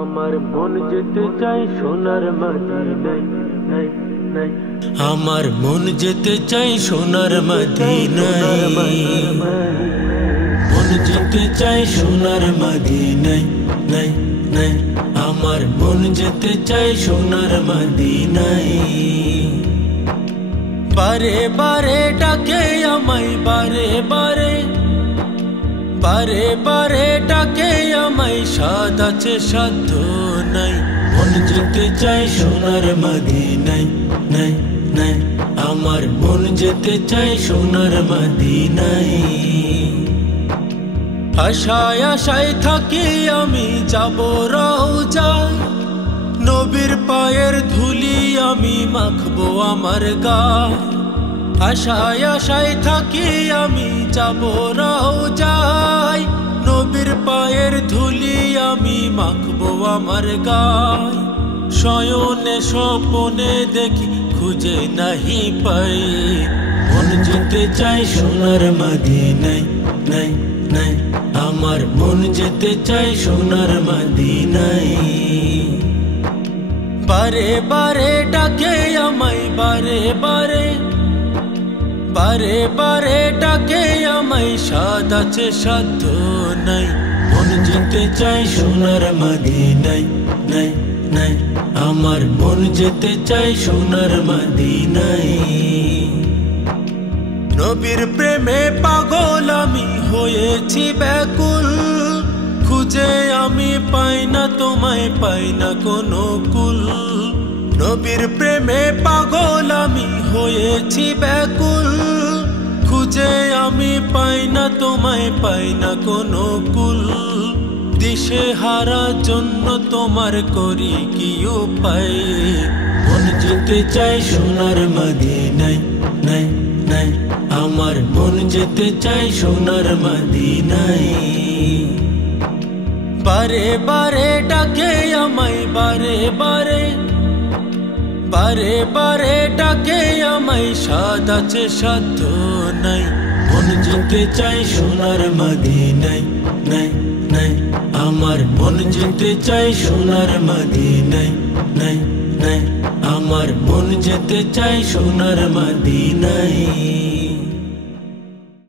আমার মন যেতে চাই সোনার মদিনায়, নাই নাই। আমার মন যেতে চাই সোনার মদিনায়, মন যেতে চাই সোনার মদিনায়, নাই নাই। আমার মন যেতে চাই সোনার মদিনায়। বারে বারে ডাকে আমায়, বারে বারে বারে বারে ডাকে আমায়, সাদ আছে সাধ্য নাই। মন যেতে চাই সোনার মদিনায়, নাই নাই। আমার মন যেতে চাই সোনার মদিনায়। আশায় আশায় থাকি আমি যাব রওজায়, নবীর পায়ের ধুলি আমি মাখবো আমার গায়। আশায় আশায় থাকি আমি যাব রওজায়, নবীর পায়ের ধুলি আমি মাখবো আমার গায়। শয়নে স্বপনে দেখি খুঁজে নাহি পাই, মন যেতে চাই সোনার মদিনায়, নাই নাই। আমার মন যেতে চাই সোনার মদিনায়। বারে বারে ডাকে আমায়, বারে বারে বারে বারে ডাকে আমায়, সাদ আছে সাধ্য নাই। মন যেতে চাই সোনার মদিনায়, নাই নাই। আমার মন যেতে চাই সোনার মদিনায়। নবীর প্রেমে পাগল আমি হয়েছি ব্যাকুল, খুঁজে আমি পাই না তোমায়, পাই না কোনো কুল। নবীর প্রেমে পাগল আমি হয়েছি ব্যাকুল, খুঁজে আমি পাই না তোমায়, পাই না কোনো কুল। দিশে হারা জন্য তোমার করি কি উপায়, মন যেতে চাই সোনার মদিনায়, নাই নাই। আমার মন যেতে চাই সোনার মদিনায়। বারে বারে ডাকে আমায়, বারে বারে বারে বারে ডাকে আমায়, সাদ আছে সাধ্য নাই। মন যেতে চাই সোনার মদিনায়, নাই নাই। আমার মন যেতে চাই সোনার মদিনায়, নাই নাই। আমার মন যেতে চাই সোনার মদিনায়।